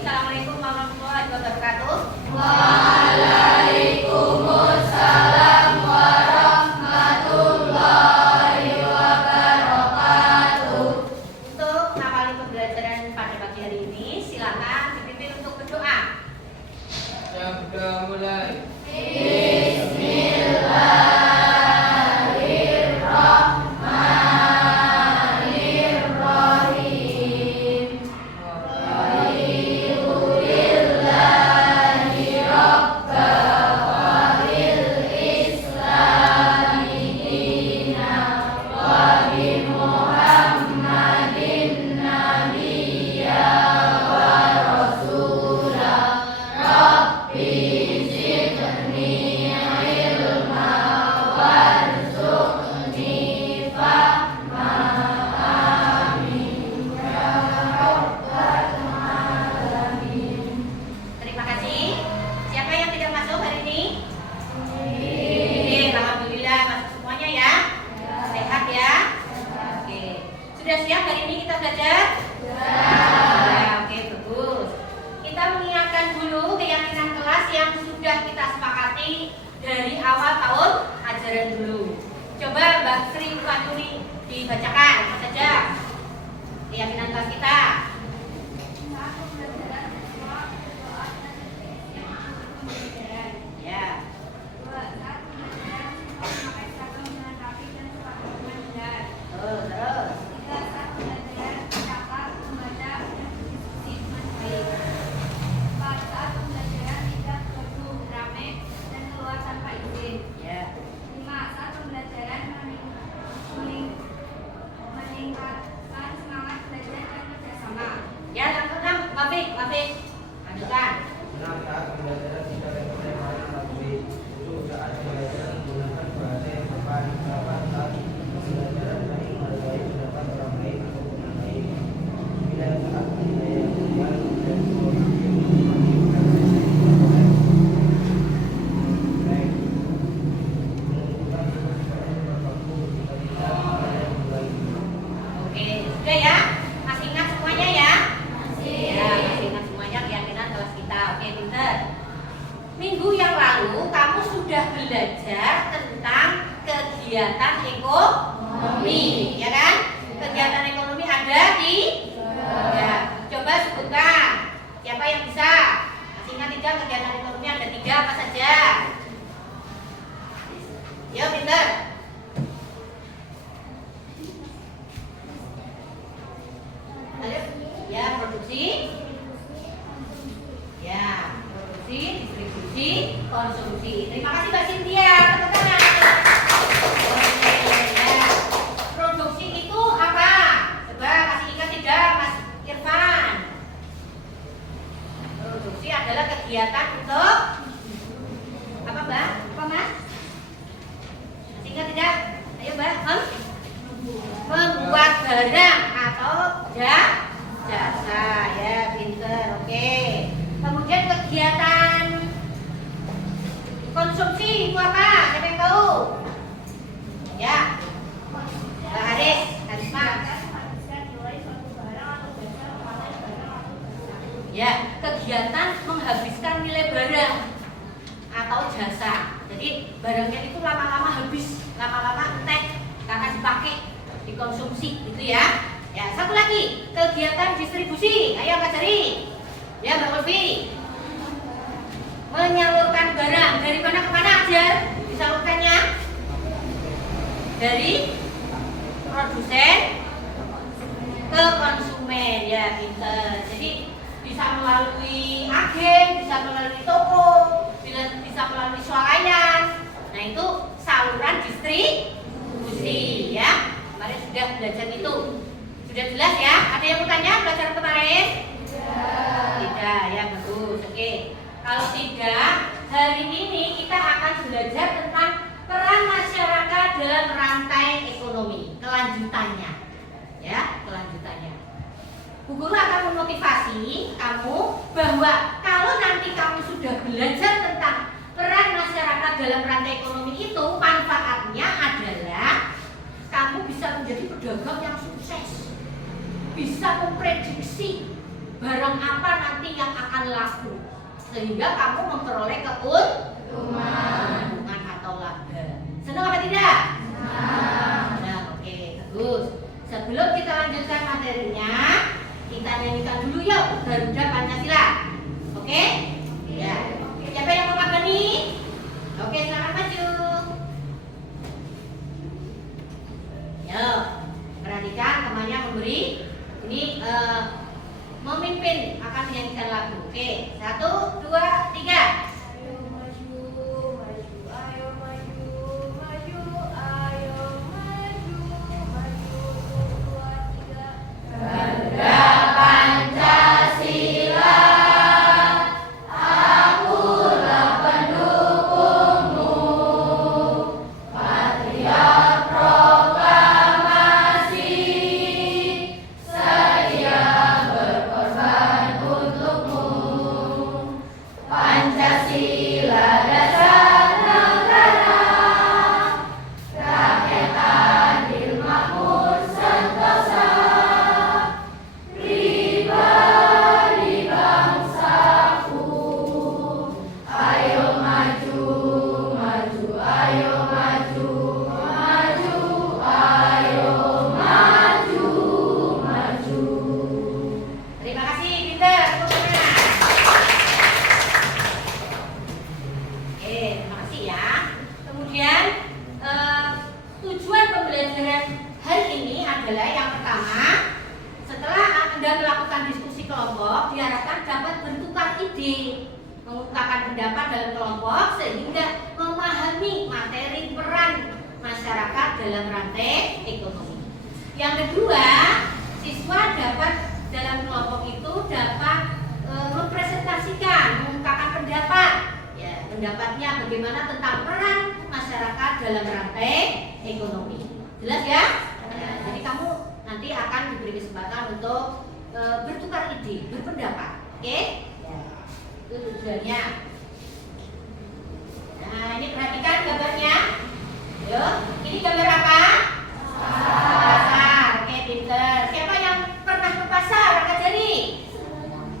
Assalamualaikum warahmatullahi wabarakatuh. Waalaikumsalam warahmatullahi wabarakatuh. Untuk mengawali pembelajaran pada pagi hari ini, silakan dipimpin untuk berdoa. Yang sudah mulai. Bismillahirrahmanirrahim. Alhamdulillahi rabbil islami dina wa bi Muhammadin nabiyya wa rasula. Rabbi zidni ilma warzuqni fahma. Amin ya rabbal alamin. Terima kasih. Siapa yang tidak masuk hari ini? Oke, alhamdulillah masuk semuanya ya. Sehat ya? Oke. Sudah siap hari ini kita belajar? Ya, oke, bagus. Kita mengingatkan dulu keyakinan kelas yang sudah kita sepakati dari awal tahun ajaran dulu. Coba Mbak Sri Faturi dibacakan apa saja keyakinan kelas kita. Ya. Terus. Ya. Meningkatkan semangat belajar dan kerjasama. Ya, yang keenam, Mafik. Lanjutkan. Enam, saat pembelajaran tidak reguler harus dilalui. Tujuh, saat pembelajaran menggunakan bahasa yang tepat. Delapan, saat pembelajaran saling menghargai pendapat orang lain atau orang lain. Sembilan, saat menilai yang benar dan Oke, sudah ya? Masih ingat semuanya ya? Ya, masih ingat semuanya keyakinan kelas kita. Oke, pinter. Minggu yang lalu kamu sudah belajar tentang kegiatan ekonomi, ya kan? Kegiatan ekonomi ada di ya. Coba sebutkan. Siapa yang bisa? Masih ingat tidak kegiatan ekonomi ada 3 apa saja? Yo, pinter. Ayo, ya produksi, ya produksi, distribusi, konsumsi. Terima kasih Mbak Cynthia. Tepuk tangan. Oke, ya. Produksi itu apa? Coba kasih ingat tidak, Mas Irfan? Produksi adalah kegiatan untuk apa, Mbak? Apa, Mas? Masih ingat tidak? Ayo, Mbak. Membuat barang atau jasa, ya pinter. Oke. Kemudian kegiatan konsumsi itu apa? Siapa yang tahu? Ya, Mbak Harisma. Ya, kegiatan menghabiskan nilai barang atau jasa. Jadi barangnya itu lama-lama habis, lama-lama entek karena dipakai, dikonsumsi, gitu ya. Ya, satu lagi kegiatan distribusi. Ayo Mbak Cari. Ya, Mbak Ulfi. Menyalurkan barang dari mana ke mana aja disalurkannya? Dari produsen ke konsumen, ya pinter. Jadi bisa melalui agen, bisa melalui toko, bisa melalui swalayan. Nah, itu saluran distribusi, ya. Kemarin sudah belajar itu. Sudah jelas ya? Ada yang mau tanya pelajaran kemarin? Tidak, ya bagus. Oke. Kalau tidak, hari ini kita akan belajar tentang peran masyarakat dalam rantai ekonomi. Kelanjutannya, ya, kelanjutannya. Bu Guru akan memotivasi kamu bahwa kalau nanti kamu sudah belajar tentang peran masyarakat dalam rantai ekonomi itu, manfaatnya adalah kamu bisa menjadi pedagang yang sukses, bisa memprediksi barang apa nanti yang akan laku, sehingga kamu memperoleh keuntungan atau laba. Senang apa tidak? Nah, oke, bagus. Sebelum kita lanjutkan materinya, kita nyanyikan dulu yuk Garuda Pancasila. Oke? Ya. Siapa yang mau makan nih? Oke, selamat maju. Yuk, perhatikan temannya memberi. Ini memimpin akan menyanyikan lagu. Oke, 1, 2, 3. Ayo maju, maju, ayo maju, maju, ayo maju, maju, 1, 2, 3. Garuda Pancasila, akulah pendukungmu, patriot proklamasi, sedia berkorban untukmu. Pancasila dasar negara, rakyat adil makmur sentosa, pribadi bangsaku. Ayo maju, maju, ayo maju, maju, ayo maju, maju. Terima kasih, Pinter. Terima kasih ya. Kemudian tujuan pembelajaran hari ini adalah yang pertama, setelah Anda melakukan diskusi kelompok, diharapkan dapat bertukar ide, mengungkapkan pendapat dalam kelompok sehingga memahami materi peran masyarakat dalam rantai ekonomi. Yang kedua, siswa dapat dalam kelompok itu dapat mempresentasikan, mengungkapkan pendapat. Ya, pendapatnya bagaimana tentang peran masyarakat dalam rantai ekonomi. Jelas ya? Ya, jadi kamu nanti akan diberi kesempatan untuk bertukar ide, berpendapat. Oke? Ya, itu tujuannya. Nah, ini perhatikan gambarnya. Yuk, ini gambar apa? Pasar. Oke, pinter. Siapa yang pernah ke pasar? Angkat jari.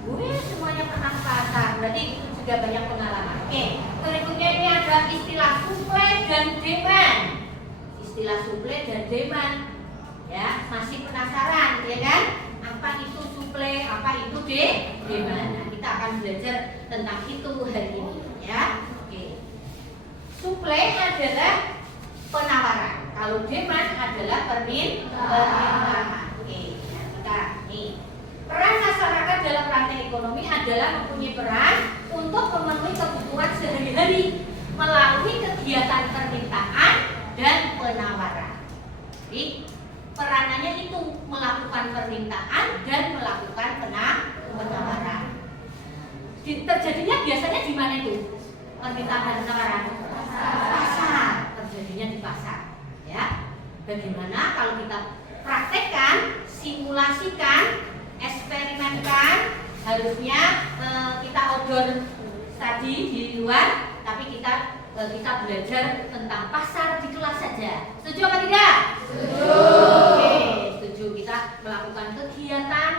Wih, semuanya pernah ke pasar. Berarti sudah banyak pengalaman. Oke, berikutnya ini ada istilah suplai dan demand. Istilah suplai dan demand. Ya, masih penasaran, ya kan? Apa itu suplai, apa itu demand? Nah, kita akan belajar tentang itu hari ini, ya. Oke. Suplai adalah penawaran. Kalau demand adalah permintaan. Oke, nah kita nih. Peran masyarakat dalam rantai ekonomi adalah mempunyai peran untuk memenuhi kebutuhan sehari-hari melalui kegiatan permintaan dan penawaran. Jadi peranannya itu melakukan permintaan dan melakukan penawaran. Terjadinya biasanya di mana itu? Permintaan dan penawaran. Pasar. Terjadinya di pasar. Ya. Bagaimana kalau kita praktekkan, simulasikan, eksperimenkan, harusnya kita outdoor tadi di luar, tapi kita belajar tentang pasar di kelas saja. Setuju apa tidak? Setuju. Oke, setuju. Kita melakukan kegiatan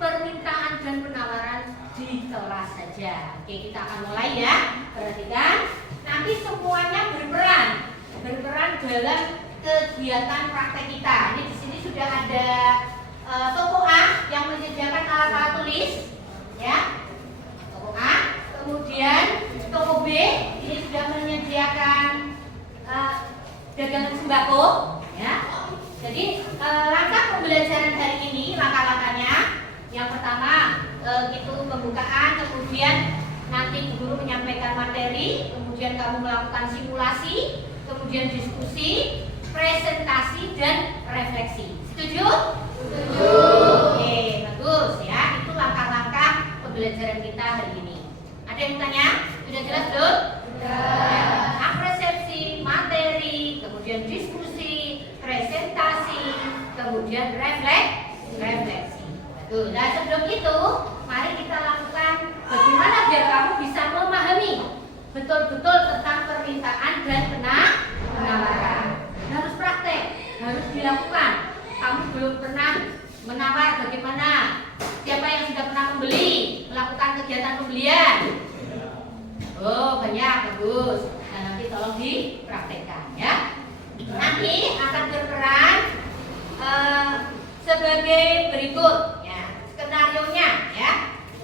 permintaan dan penawaran di kelas saja. Oke, kita akan mulai ya. Perhatikan, nanti semuanya berperan dalam kegiatan praktek kita. Ini di sini sudah ada toko A yang menyediakan alat-alat tulis, ya. Toko A. Kemudian toko B ini sudah menyediakan dagangan sembako, ya. Jadi langkah pembelajaran hari ini, langkah-langkahnya, yang pertama itu pembukaan, kemudian nanti guru menyampaikan materi, kemudian kamu melakukan simulasi, kemudian diskusi, presentasi dan refleksi. Setuju? Setuju. Oke, bagus ya. Itu langkah-langkah pembelajaran kita hari ini. Ada yang tanya? Sudah jelas belum? Sudah. Apresiasi materi, kemudian diskusi, presentasi, kemudian refleksi. Bagus. Nah, sebelum itu, mari kita lakukan bagaimana biar kamu bisa memahami betul-betul tentang permintaan dan penawaran. Harus praktek, harus dilakukan. Kamu belum pernah menawar, bagaimana? Siapa yang sudah pernah membeli? bagus. Nah, nanti tolong dipraktekkan ya. Nanti akan berperan sebagai berikut ya. Skenarionya ya.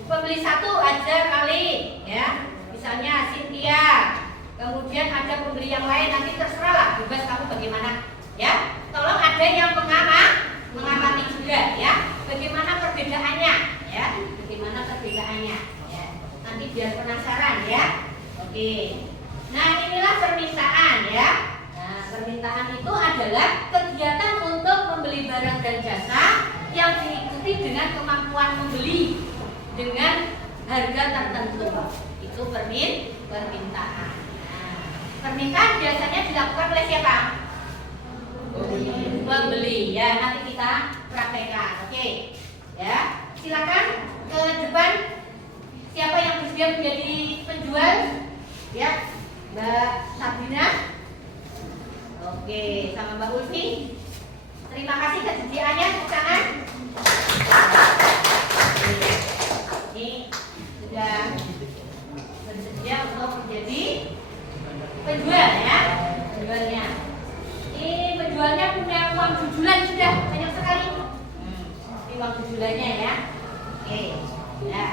Pembeli 1 ajar kali ya. Misalnya Cynthia. Kemudian ada pembeli yang lain, nanti terserahlah, bebas kamu bagaimana ya. Tolong ada yang mengamati juga ya. Bagaimana perbedaannya ya. Bagaimana perbedaannya ya. Nanti biar penasaran ya. Oke. Nah, inilah permintaan ya. Nah, permintaan itu adalah kegiatan untuk membeli barang dan jasa yang diikuti dengan kemampuan membeli dengan harga tertentu. Itu permintaan. Nah, permintaan biasanya dilakukan oleh siapa? Pembeli ya. Nanti kita praktekkan. Oke. Ya. Silakan ke depan. Siapa yang bersedia menjadi penjual? Ya. Mbak Sabrina. Oke, sama Mbak Ulfi. Terima kasih kesediaannya, tepuk tangan. Ini sudah bersedia untuk menjadi penjual ya. Penjualnya. Ini penjualnya punya uang jujulan sudah banyak sekali. Ini uang jujulannya ya. Oke. Ya.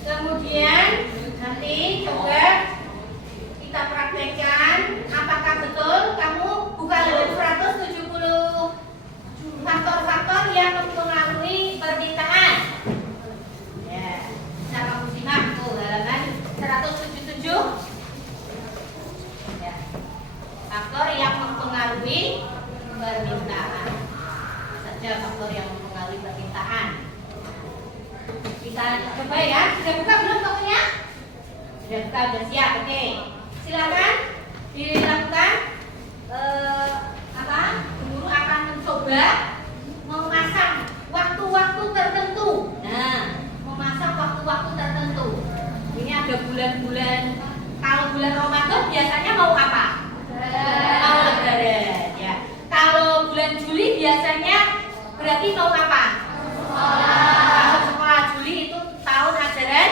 Kemudian nanti coba kita praktekkan apakah betul kamu buka lebih 170 faktor-faktor yang mempengaruhi permintaan. Ya, bisa kamu simak tuh halaman 177. Ya. Faktor yang mempengaruhi permintaan. Saja faktor yang mempengaruhi permintaan. Kita coba ya. Sudah buka belum tokonya? Sudah buka, sudah siap. Oke. Silakan dilakukan. Guru akan mencoba memasang waktu-waktu tertentu. Nah, memasang waktu-waktu tertentu. Ini ada bulan-bulan. Kalau bulan Ramadan biasanya mau apa? Mau lebaran. Ya. Kalau bulan Juli biasanya berarti mau apa? Sekolah Juli itu tahun ajaran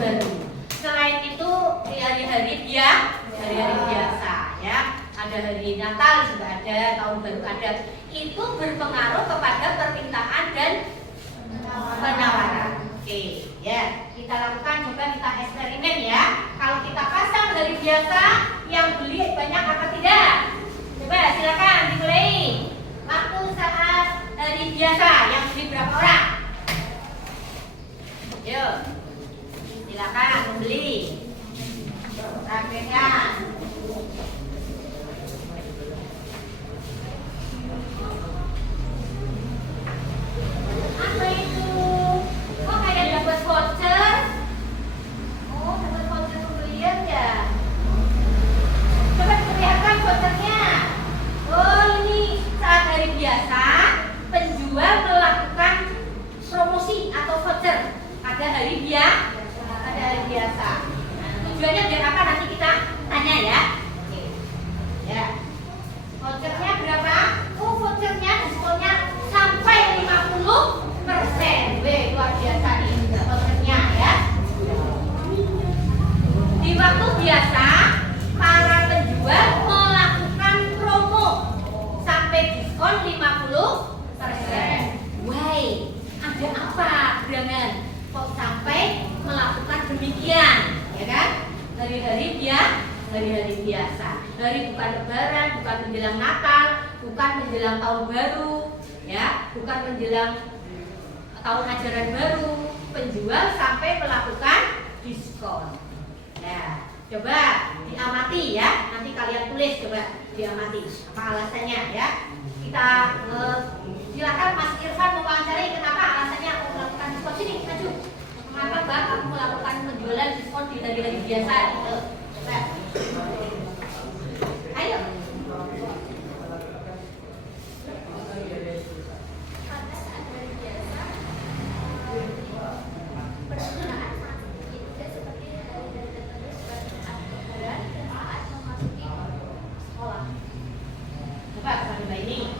baru. Selain itu hari-hari biasa ya. Ada hari Natal juga ada, tahun baru ada. Itu berpengaruh kepada permintaan dan penawaran. Oke, ya. Kita lakukan, coba kita eksperimen ya. Kalau kita pasang hari biasa, yang beli banyak apa tidak? Coba silakan dimulai. Waktu saat hari biasa yang beli berapa orang? Yuk, silakan membeli. Praktekkan. Apa itu? Kok kayak dapat voucher? Oh, dapat voucher pembelian ya? Coba diperlihatkan vouchernya. Oh, ini saat hari biasa penjual melakukan promosi atau voucher pada hari biasa. Nah, tujuannya biar apa nanti kita tanya ya. Oke. Ya. Vouchernya berapa? Oh, vouchernya diskonnya sampai 50%. Weh, luar biasa nih vouchernya ya. Di waktu biasa para penjual melakukan promo sampai diskon 50%. Wah, ada apa gerangan? Kok sampai melakukan demikian, ya kan? Hari-hari biasa. Hari bukan lebaran, bukan menjelang Natal, bukan menjelang tahun baru, ya, bukan menjelang tahun ajaran baru. Penjual sampai melakukan diskon. Nah, coba diamati ya. Nanti kalian tulis, coba diamati apa alasannya ya. Kita silakan Mas Irfan mewawancari kenapa alasannya aku melakukan diskon. Sini maju. Kenapa Mbak kamu melakukan penjualan diskon di hari-hari biasa gitu? Coba. Ayo. Pada saat hari biasa, penggunaan sangat sedikit, tidak seperti hari-hari tertentu seperti saat lebaran dan saat memasuki sekolah. Coba sampai ini.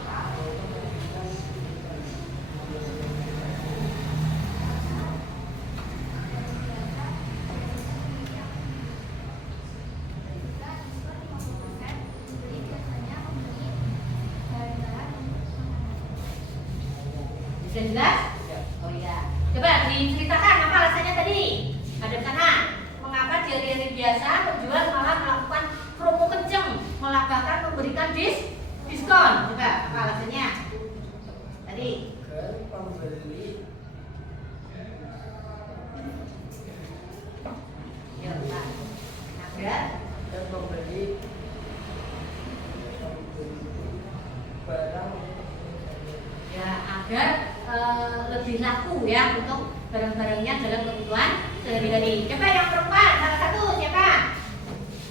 membeli. Coba yang perempuan salah satu siapa?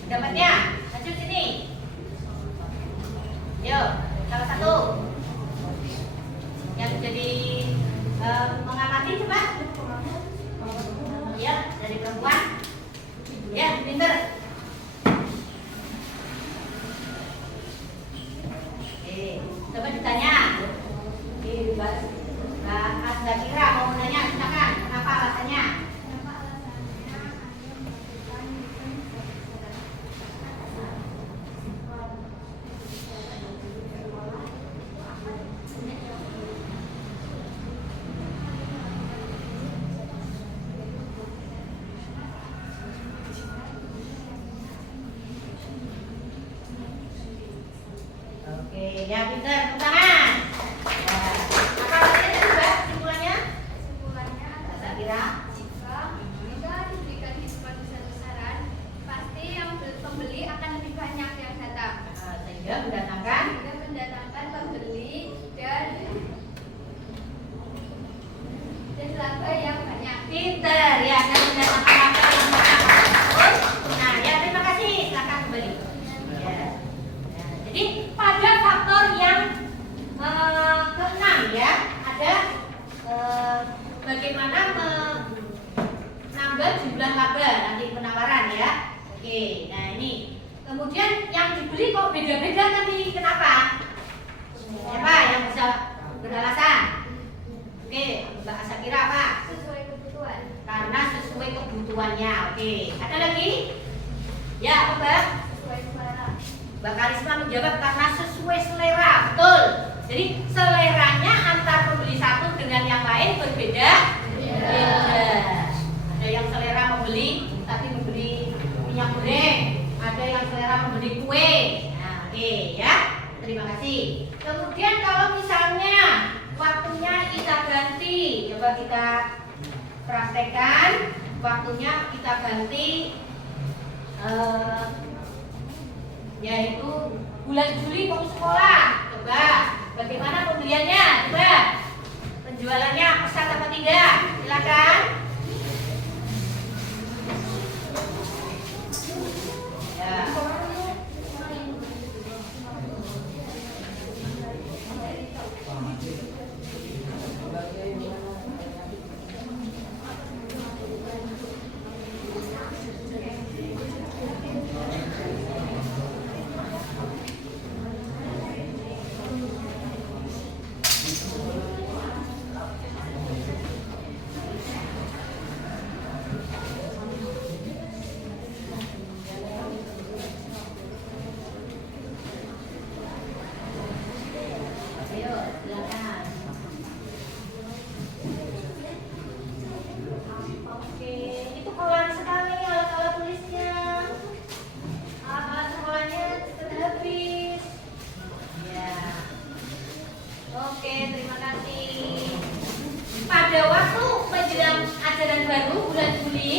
Dapatnya. Maju sini. Yuk, salah satu yang jadi mengamati coba. Ya, dari perempuan. Ya, pinter. Oke, coba ditanya. Oke, bebas. Nah, Anda kira mau nanya, silakan. Kenapa alasannya? Kenapa alasannya akan memberikan Oke, ya pinter. Tepuk tangan. Ya. Apa alasannya tadi, Mbak? Kesimpulannya? kesimpulannya Anda adalah kira? jika diberikan diskon besar-besaran, pasti yang pembeli akan lebih banyak yang datang. Sehingga mendatangkan Sehingga mendatangkan pembeli dan laba yang banyak. pinter ya, dan mendatangkan laba yang banyak. Nah, ya terima kasih. Silakan kembali. Ya. Ya, jadi pada faktor yang keenam ya, ada bagaimana menambah jumlah laba nanti penawaran ya. Oke, nah ini kemudian yang dibeli kok beda-beda tadi, kenapa? Siapa yang bisa beralasan? Oke, Mbak Asakira apa? Sesuai kebutuhan. Karena sesuai kebutuhannya. Oke, ada lagi? Ya, apa Mbak? Sesuai selera. Mbak Karisma menjawab karena sesuai selera. Betul. Jadi seleranya antar pembeli satu dengan yang lain berbeda. Beda. Ada yang selera membeli tapi membeli minyak goreng. Ada yang selera membeli kue. Nah, oke ya. Terima kasih. Kemudian kalau misalnya waktunya kita ganti, coba kita praktekkan. Waktunya kita ganti. Yaitu bulan Juli mau sekolah. Coba bagaimana pembeliannya? Coba penjualannya pesat apa tidak? Silakan. Ya. Ayo, silakan. Oke, itu keluar sekali alat-alat tulisnya. Alat-alat sekolahnya sudah habis. Ya. Oke, terima kasih. Pada waktu menjelang ajaran baru bulan Juli,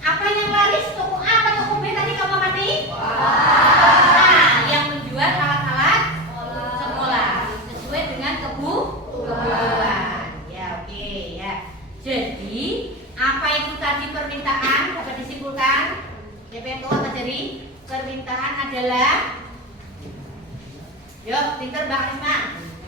apa yang laris? Toko A atau toko B tadi kamu amati? Nah, yang menjual alat-alat sekolah sesuai dengan kebutuhan. Ya, oke ya. Jadi apa itu tadi permintaan? Dapat disimpulkan? DPO apa jadi? Permintaan adalah, yuk, pinter Mbak Risma.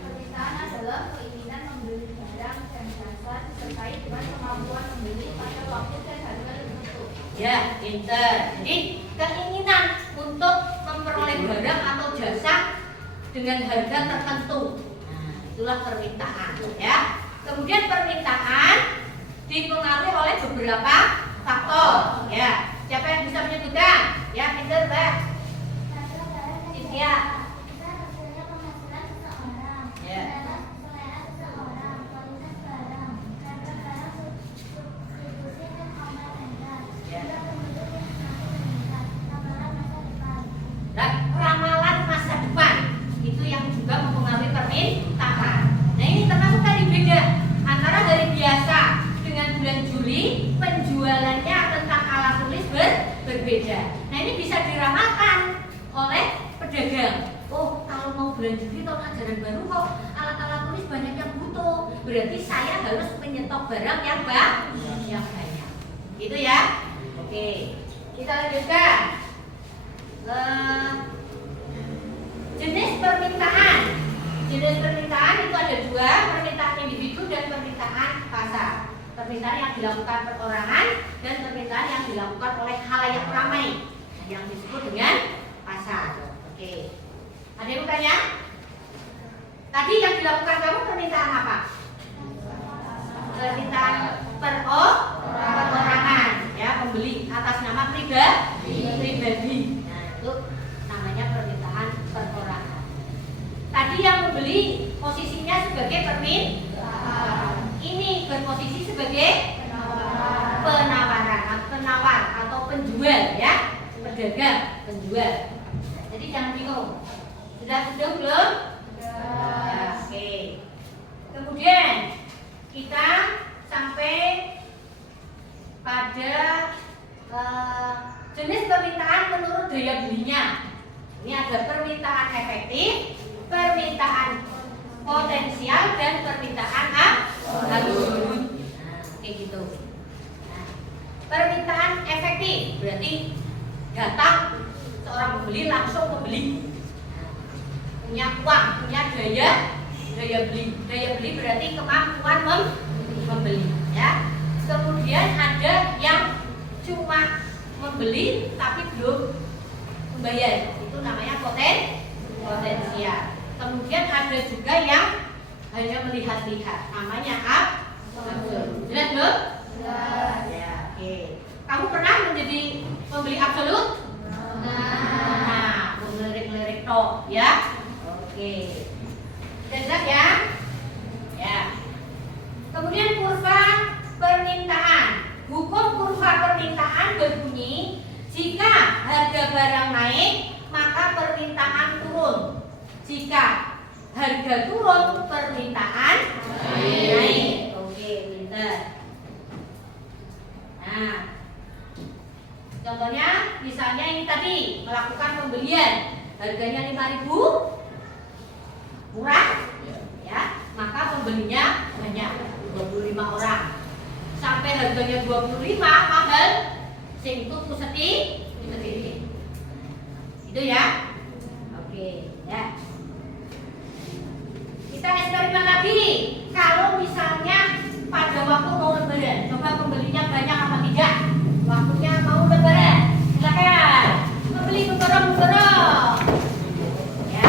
Permintaan adalah keinginan membeli barang dan jasa terkait dengan kemampuan membeli pada waktu dan harga tertentu. Ya, pinter. Jadi keinginan untuk memperoleh barang atau jasa dengan harga tertentu. Nah, itulah permintaan ya. Kemudian permintaan dipengaruhi oleh beberapa faktor ya. Siapa yang bisa menyebutkan? Ya, pinter Mbak. Cynthia. Ya. Dan ramalan masa depan itu yang juga mempengaruhi permintaan. Nah ini termasuk tadi beda antara hari biasa dengan bulan Juli, penjualannya tentang alat tulis berbeda. Nah ini bisa diramalkan oleh pedagang. Oh kalau mau bulan Juli tahun ajaran baru kok alat-alat tulis banyak yang butuh, berarti saya harus menyetok barang yang banyak. Gitu ya. Oke, kita lanjutkan. Jenis permintaan. Jenis permintaan itu ada dua, permintaan individu dan permintaan pasar. Permintaan yang dilakukan perorangan dan permintaan yang dilakukan oleh khalayak ramai, yang disebut dengan pasar. Oke. Ada yang bertanya? Tadi yang dilakukan kamu permintaan apa? Permintaan perorangan, ya, pembeli atas nama pribadi. Nah, itu namanya permintaan perorangan. Tadi yang membeli posisinya sebagai ini berposisi sebagai penawar atau penjual, ya, pedagang, penjual. Jadi jangan bingung. Sudah belum? Ya, oke. Kemudian kita sampai pada jenis permintaan menurut daya belinya. Ini ada permintaan efektif, permintaan potensial, dan permintaan absolut. Nah, kayak gitu. Nah, permintaan efektif berarti datang seorang pembeli langsung membeli. Punya uang, punya daya beli. Daya beli berarti kemampuan membeli, ya. Kemudian ada yang cuma membeli tapi belum membayar. Itu namanya potensial. Kemudian ada juga yang hanya melihat-lihat. Namanya absolut. Jelas belum? Ya, oke. Kamu pernah menjadi pembeli absolut? Nah, melirik-lirik toh, ya. Oke. Jelas ya? Ya. Kemudian kurva permintaan. Hukum kurva permintaan berbunyi, jika harga barang naik, maka permintaan turun. Jika harga turun, permintaan naik. Oke, pintar. Nah, contohnya misalnya ini tadi melakukan pembelian, harganya 5.000, murah, ya, maka pembelinya banyak, 25 orang. Sampai harganya 25 mahal, sing itu sedikit. Itu ya. Oke, ya. Kita eksperimen lagi. Kalau misalnya pada waktu mau lebaran, coba pembelinya banyak apa tidak? Waktunya mau lebaran. Silakan. Pembeli berborong-borong. Ya.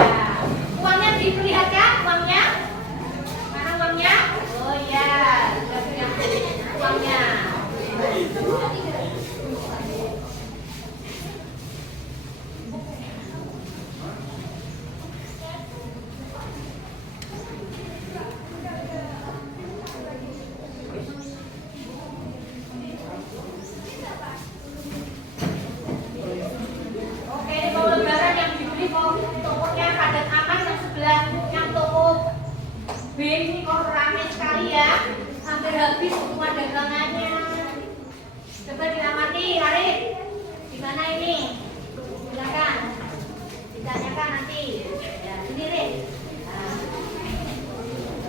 Uangnya diperlihatkan, uangnya? Mana uangnya? Oh ya, uangnya. Oke, ini mau lebaran yang dibeli mau tokonya padat aman, yang sebelah yang toko B ini kok ramai sekali ya, hampir habis semua dagangannya. Coba diamati, Arif, di mana ini? Silakan ditanyakan nanti. Ya, sini Rin.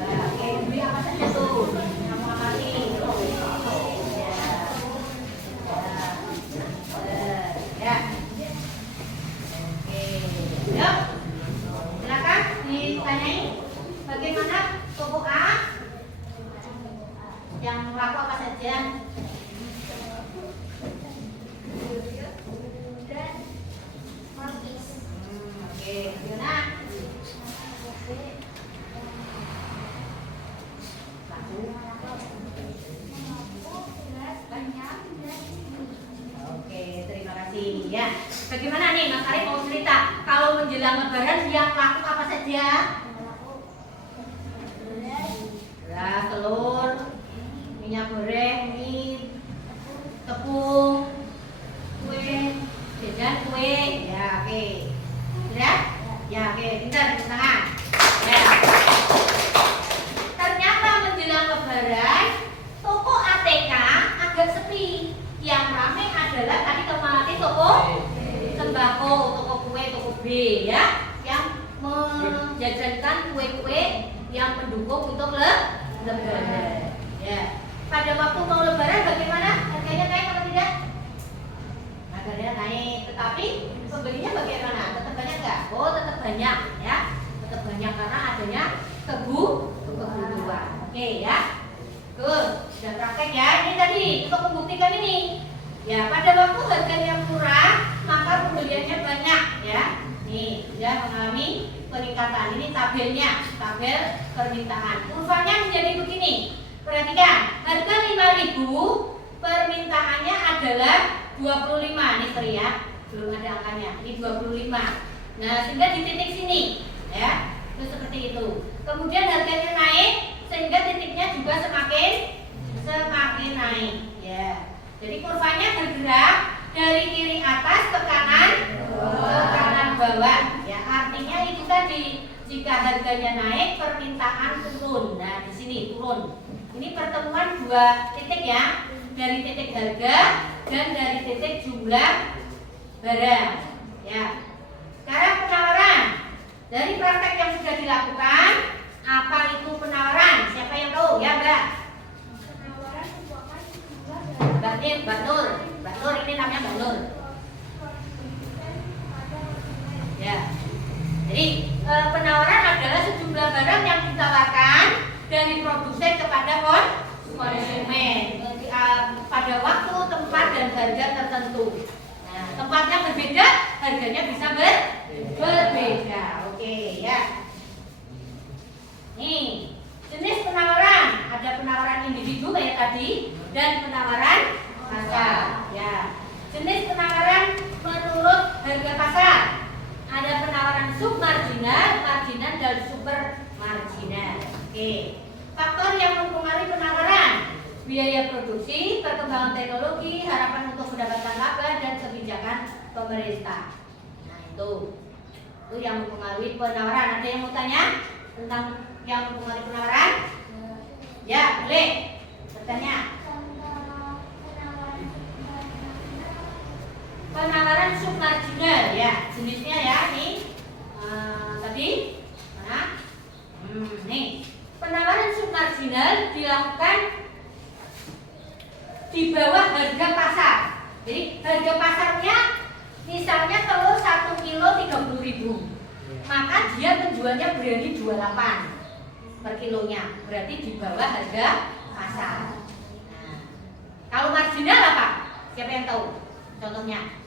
Nah, oke, beli apa saja tuh? Kamu amati. Ya. Oke, yuk. Silakan ditanyai bagaimana toko A yang laku apa saja? Dan Markis. Oke, gimana? Laku. Banyak dan Oke, terima kasih ya. Bagaimana nih Mas Arif mau cerita? Kalau menjelang lebaran yang laku apa saja? Beras, telur, minyak goreng, mie, tepung, kue, jajan kue. Ya, oke. Ya? Ya, oke. Pintar, di tangan. Ya. Ternyata menjelang lebaran, toko ATK agak sepi. Yang ramai adalah tadi kemana toko sembako, toko kue, toko B, ya, yang menjajankan kue-kue yang mendukung untuk lebaran. Ya. pada waktu mau lebaran bagaimana? Harganya naik atau tidak? Harganya naik, tetapi pembelinya bagaimana? Tetap banyak nggak? Oh, tetap banyak ya. Tetap banyak karena adanya kebutuhan. Oke ya. Good, sudah praktek ya. Ini tadi untuk membuktikan ini. Ya, pada waktu harganya murah, maka pembeliannya banyak ya. Nih, sudah mengalami peningkatan. Ini tabelnya, tabel permintaan. Kurvanya menjadi begini. Perhatikan, harga 5.000, permintaannya adalah 25. Ini sorry ya, belum ada angkanya. Ini 25. Nah, sehingga di titik sini ya. Itu seperti itu. Kemudian harganya naik sehingga titiknya juga semakin naik ya. Jadi kurvanya bergerak dari kiri atas ke kanan bawah ya. Artinya itu tadi, jika harganya naik permintaan turun. Nah, di sini turun. Ini pertemuan dua titik ya, dari titik harga dan dari titik jumlah barang ya. Sekarang penawaran. Dari praktek yang sudah dilakukan, apa itu penawaran? Siapa yang tahu? Ya, Mbak. Penawaran merupakan jumlah Mbak Nur, ini namanya Mbak Nur. Ya. Jadi penawaran adalah sejumlah barang yang ditawarkan dari produsen kepada konsumen pada waktu, tempat, dan harga tertentu. Nah, tempatnya berbeda, harganya bisa berbeda. Oke ya. Nih, jenis penawaran ada penawaran individu kayak tadi dan penawaran pasar. Ya. Jenis penawaran menurut harga pasar. Ada penawaran submarginal, marginal, dan supermarginal. Oke. Faktor yang mempengaruhi penawaran: biaya produksi, perkembangan teknologi, harapan untuk mendapatkan laba, dan kebijakan pemerintah. Nah, itu yang mempengaruhi penawaran. Ada yang mau tanya tentang yang mempengaruhi penawaran? Ya, boleh bertanya. Penawaran submarginal ya, jenisnya ya nih tadi mana? Nih, penawaran submarginal dilakukan di bawah harga pasar. Jadi harga pasarnya misalnya telur 1 kilo 30.000, maka dia penjualnya berani 28 per kilonya, berarti di bawah harga pasar. Nah, kalau marginal apa? Siapa yang tahu? Contohnya?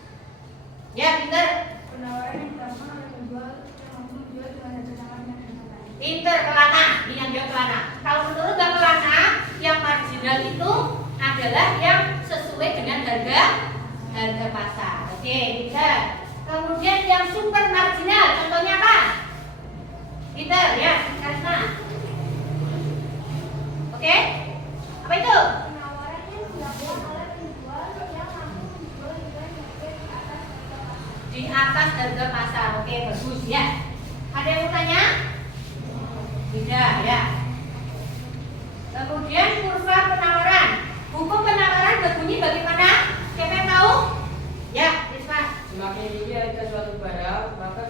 Ya, pinter. Penawaran yang dilakukan oleh penjual yang mampu menjual dengan harga tawar yang terjangkau. Pinter, Kelana. Ini yang dia Kelana. Kalau menurut Mbak Kelana, yang marginal itu adalah yang sesuai dengan harga pasar. Oke, pinter. Kemudian yang super marginal, contohnya apa? Pinter, ya, Karisma. Oke, apa itu? Penawaran yang dilakukan oleh penjual yang mampu menjual dengan harga di atas harga pasar. Di atas harga pasar. Oke, bagus ya. Ada yang mau tanya? Tidak ya. Kemudian kurva penawaran. Hukum penawaran berbunyi bagaimana? Siapa yang tahu? Ya, Risma. Semakin tinggi harga suatu barang, maka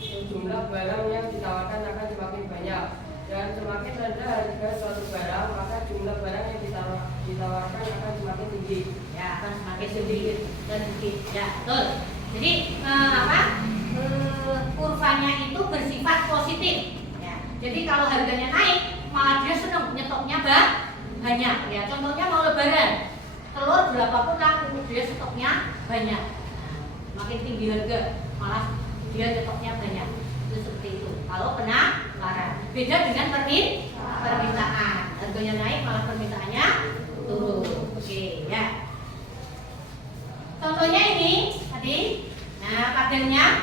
jumlah barang yang ditawarkan akan semakin banyak. Dan semakin rendah harga suatu barang, maka jumlah barang yang ditawarkan akan semakin tinggi. Ya, akan semakin sedikit dan sedikit. Ya, betul. Jadi kurvanya itu bersifat positif. Ya. Jadi kalau harganya naik, malah dia senang nyetoknya banyak. Ya, contohnya mau lebaran, telur berapapun laku, dia stoknya banyak. Makin tinggi harga, malah dia nyetoknya banyak. Itu seperti itu. Kalau penawaran, beda dengan permintaan. Harganya naik, malah permintaannya turun. Oke, ya. Contohnya ini tadi. Nah, tabelnya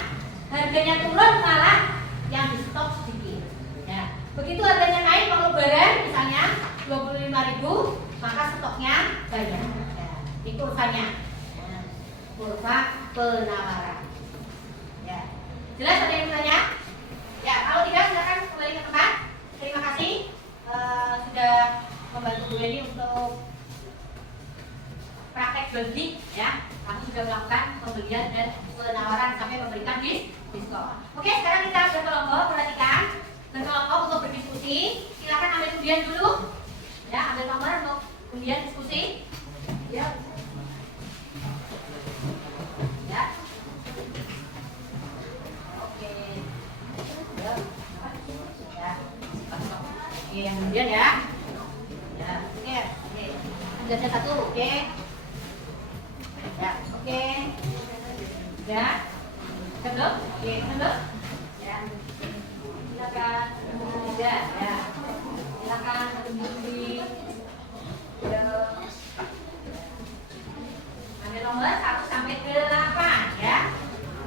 harganya turun, malah yang di stok sedikit. Ya. Begitu harganya naik, kalau lebaran misalnya 25.000, maka stoknya banyak. Ya. Ini kurvanya. Nah, kurva penawaran. Ya. Jelas, ada yang bertanya? Ya, kalau tidak silakan kembali ke tempat. Terima kasih sudah membantu Bu Leni untuk praktek beli ya. Kami sudah melakukan pembelian dan penawaran sampai memberikan diskon. Oke, sekarang kita berkelompok, perhatikan berkelompok untuk berdiskusi. Silakan ambil undian dulu. Ya, ambil nomor untuk Kemudian diskusi. Ya. Ya. Oke. Ya. Ya. Oke, yang kemudian ya. Ya, oke. Oke. Ada satu, oke. Ya, oke. Ya. Belum? Oke, belum? Ya. Silakan. Ya, ya. Silakan satu bukti. Ya. Ambil nomor 1 sampai 8 ya.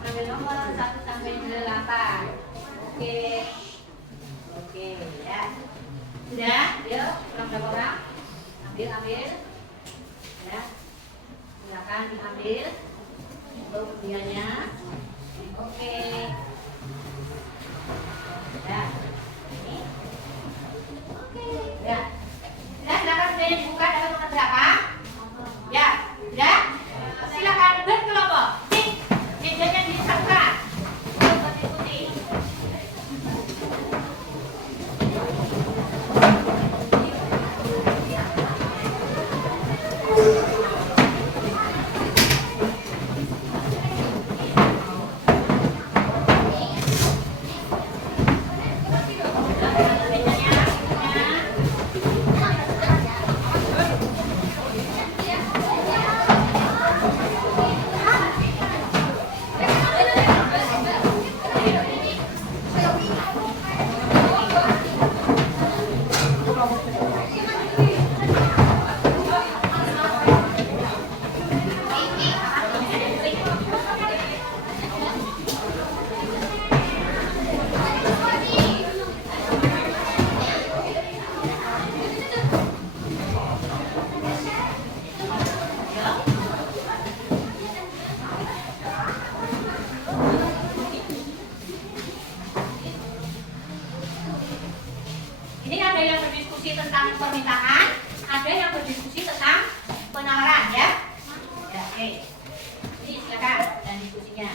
Ambil nomor 1 sampai 8. Oke. Oke, ya. Sudah? Yuk, kurang berapa orang? Ambil. Ya. Silakan diambil. Untuk undiannya. Oke. Ya. Ini. Oke. Ya. Sudah, silakan sudah dibuka dalam nomor berapa? Ya. Sudah? Silakan berkelompok. Nih, mejanya disatukan. Untuk berdiskusi. Ini ada yang berdiskusi tentang permintaan, ada yang berdiskusi tentang penawaran ya. Ya, oke. Ini silakan dan diskusinya.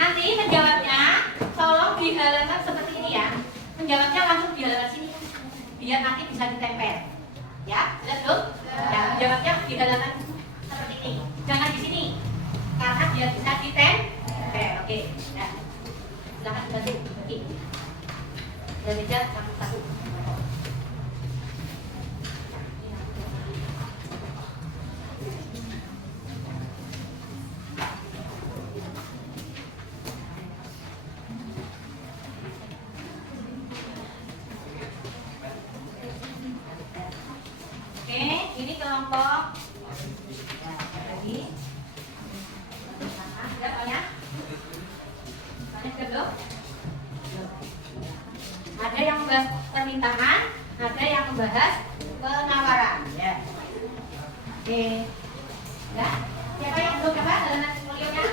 Nanti menjawabnya tolong di halaman seperti ini ya. Menjawabnya langsung di halaman sini. Biar nanti bisa ditempel. Ya, sudah belum? Ya, menjawabnya di halaman seperti ini. Jangan di sini. Karena dia bisa ditempel. Oke. Nah, silakan dibantu. Oke. Dan meja satu-satu. Oke, ini kelompok. Ya, lagi. Ada banyak? Banyak belum? Ada yang membahas permintaan, ada yang membahas penawaran. Ya. Oke. Ya. Siapa yang belum coba dalam folionya?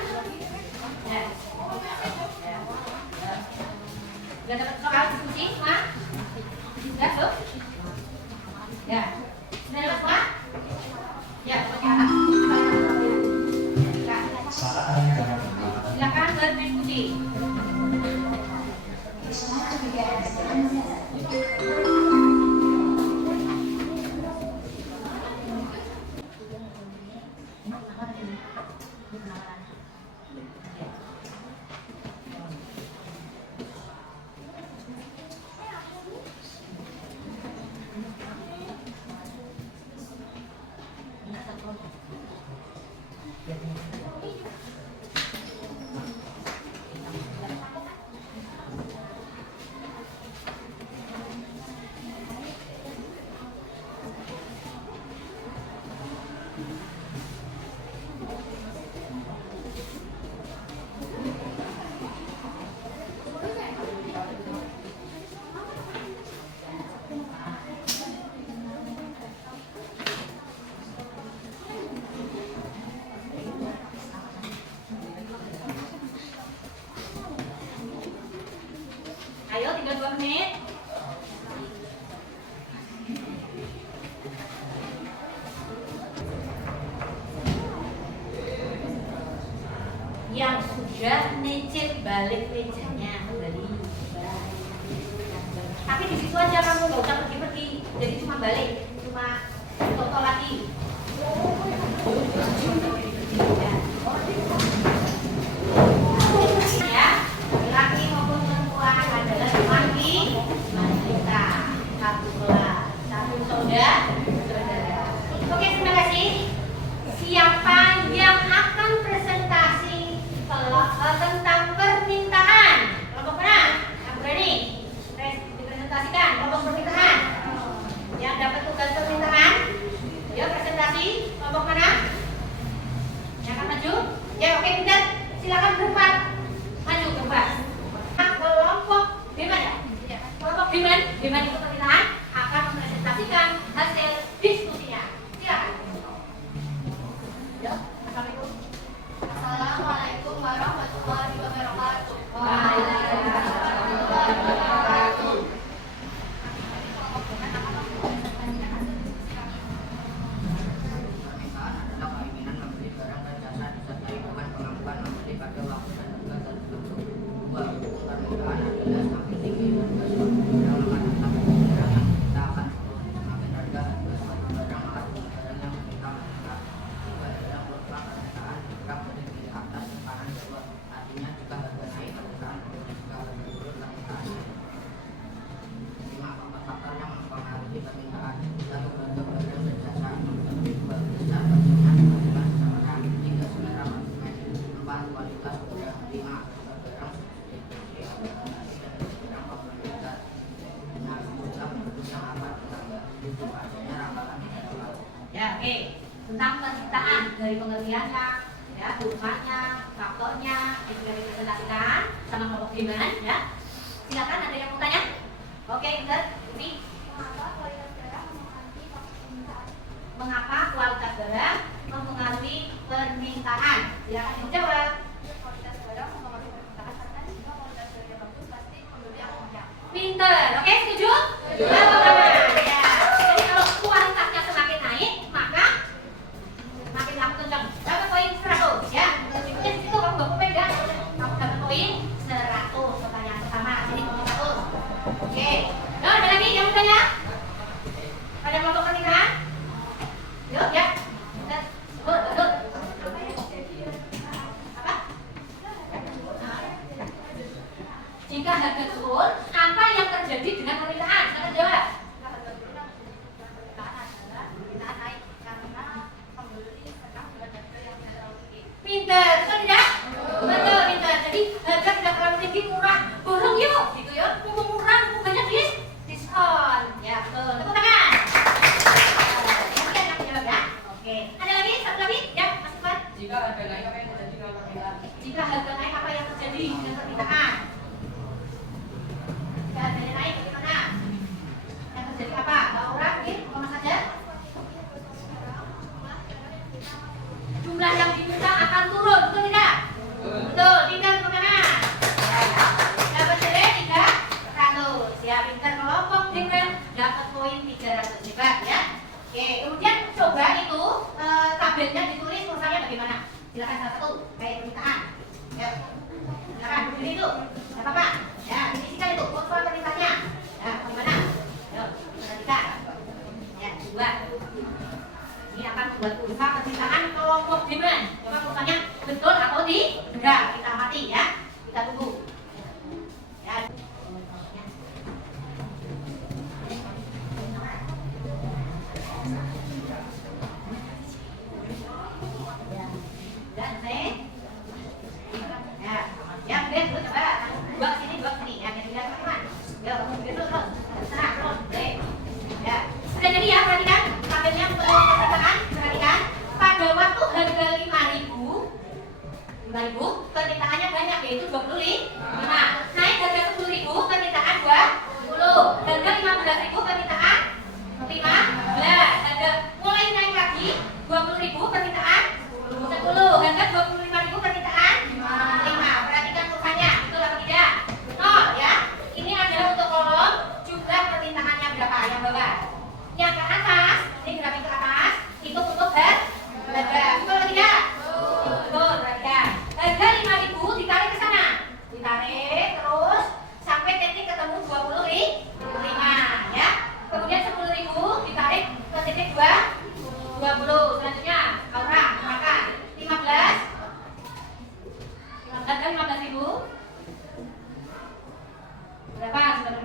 Ya. Ya. Sudah dapat soal diskusi semua? Sudah belum? Ya. Sudah dapat semua? Ya. Oke. Silakan berdiskusi. Ayo, tinggal 2 menit. Yang sudah nyicil balik balik mejanya kembali. Tapi di situ aja kamu nggak usah pergi-pergi. Jadi cuma balik, cuma foto lagi. Ya, laki maupun perempuan adalah laki wanita, satu kelas, satu saudara. Oke, terima kasih. Siapa yang akan presentasi tentang permintaan? Kelompok mana? Yang berani? Dipresentasikan kelompok permintaan. Yang dapat tugas permintaan? Ya, presentasi. Kelompok mana? Yang akan maju? Ya, oke, pintar. Silakan berempat. Maju berempat. Kelompok Biman ya? Kelompok Biman itu permintaan akan mempresentasikan hasil diskusinya. Silakan. Ya, assalamualaikum. Assalamualaikum warahmatullahi wabarakatuh. Permintaan adalah keinginan membeli barang dan jasa disertai dengan kemampuan membeli pada waktu dan harga tertentu. 2. Permintaan adalah semakin tinggi harga suatu barang maka datang barang yang kita akan turun. Semakin harga suatu barang maka barang yang kita minta. 3 adalah merupakan permintaan bergerak dari kiri atas ke kanan bawah. Artinya jika harga naik permintaan turun, jika harga turun permintaan naik. 5. Faktor yang mempengaruhi permintaan. 1. Harga barang dan jasa. 2. Besar pasokan kebutuhan seseorang. 3. Selera konsumen. 4. Kualitas barang. 5. Harga barang distribusi barang pemerintah. 6. Jumlah penduduk yang akan bertambah. 7. Adanya ramalan yang dapat. Ya, oke. Tentang permintaan dari pengertiannya, ya, kurvanya, faktornya, itu sudah dipresentasikan sama kelompok Biman, ya. Silakan, ada yang mau tanya? Oke, Inter, Upi. Mengapa kualitas barang mempengaruhi permintaan? Mengapa kualitas barang mempengaruhi permintaan? Silakan yang jawab. Kualitas barang mempengaruhi permintaan karena jika kualitas barangnya bagus pasti pembeli akan banyak. Pinter, oke, setuju? Teman-teman, ya. Jadi kalau kualitasnya semakin naik, maka makin laku kencang. Dapat poin 100, ya. Berikutnya di situ kamu baku pegang, kamu dapat poin 100. Pertanyaan pertama, sini poin 100. Oke. Nah, ada lagi yang mau tanya? Ada kelompok permintaan? Yuk, ya. Betul. Apa? Jika harga turun, apa yang terjadi dengan permintaan? Silakan jawab. Jika harga turun yang terjadi dengan permintaan adalah permintaan naik karena pembeli sedang dengan harga yang tidak terlalu tinggi. Pinter, betul tidak? Betul, pinter. Jadi harga tidak terlalu tinggi, murah. Borong yuk, gitu ya. Mumpung murah, mumpung banyak diskon. Ya, betul. Tepuk tangan. Mungkin yang menjawab ya. Oke. Ada lagi? Satu lagi? Ya, Mas Iqbal. Jika harga naik apa yang terjadi dengan permintaan? Jika harga naik, apa yang terjadi dengan permintaan? Jika harganya naik, bagaimana? Yang terjadi apa? Mbak Aura, mungkin? Ngomong saja. Jumlah yang diminta akan turun, betul tidak? Betul, pintar tepuk tangan. Dapat nilai 300. Ya, pintar kelompok dengan dapat poin 300. Hebat ya. Oke, kemudian coba itu tabelnya ditulis tulisannya bagaimana? Silakan satu, kayak permintaan. Ya. Silakan berdiri itu. Enggak apa-apa. Ya, diisikan itu foto permintaannya. Ya, bagaimana? Yuk, perhatikan. Ya, 2. Ini akan buat kurva permintaan kelompok Biman. Coba kurvanya betul atau tidak? Kita amati ya. Kita tunggu. Ya. Dan saya. Ya, ya, kemudian coba dua sini, dua sini. Ya, jadi lihat teman-teman.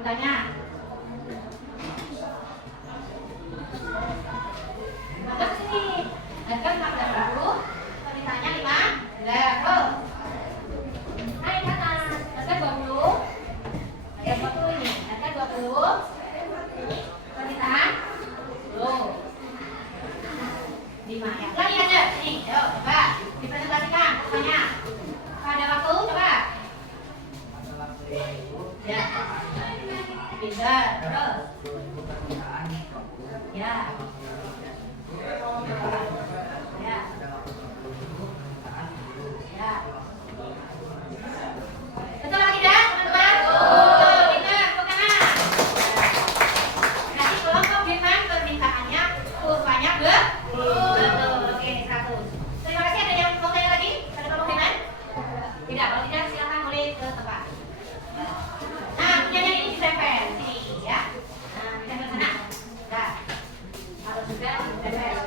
bertanya. Maka sini harga 14.000, permintaannya 15. Naik ke atas, harga 20. Harga 20 ini, harga 20. Permintaan 10. 5 ya. Lagi aja nih, yuk coba dipresentasikan semuanya. Pada waktu coba. Ya. Pintar, terus. Ya. Ya. Ya. Betul lagi dah, teman-teman? Betul, pintar, tepuk tangan. Nanti kelompok Firman permintaannya kurvanya betul. Oke, 100. Terima kasih. Ada yang mau tanya lagi? Ada kelompok Firman? Tidak, kalau tidak silakan boleh ke tempat. Nah, punyanya ini ditempel sini ya. Nah, ditempel sana. Nah, kalau sudah ditempel.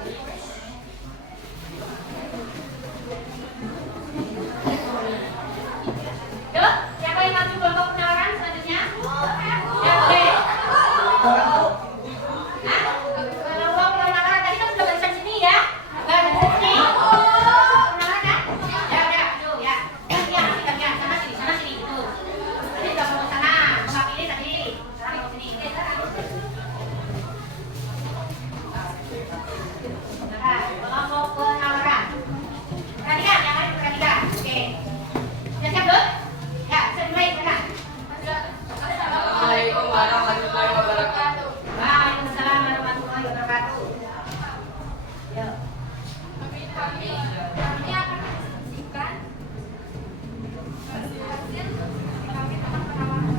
Yuk, siapa yang maju kelompok penawaran selanjutnya? Ya, oke. Nah, kelompok penawaran tadi kan sudah barisan sini ya. Barisan sini. Penawaran kan? Ya, udah, tuh ya. Gantian, sana sini, tuh. Tadi sudah mau ke sana, mau pilih tadi. Sekarang mau sini. Nah, kelompok penawaran. Perhatikan, yang lain perhatikan. Oke. Sudah siap belum? Ya, bisa dimulai sekarang. Assalamualaikum warahmatullahi wabarakatuh. Waalaikumsalam warahmatullahi wabarakatuh. Yuk. Kami akan mendiskusikan hasil kami tentang penawaran.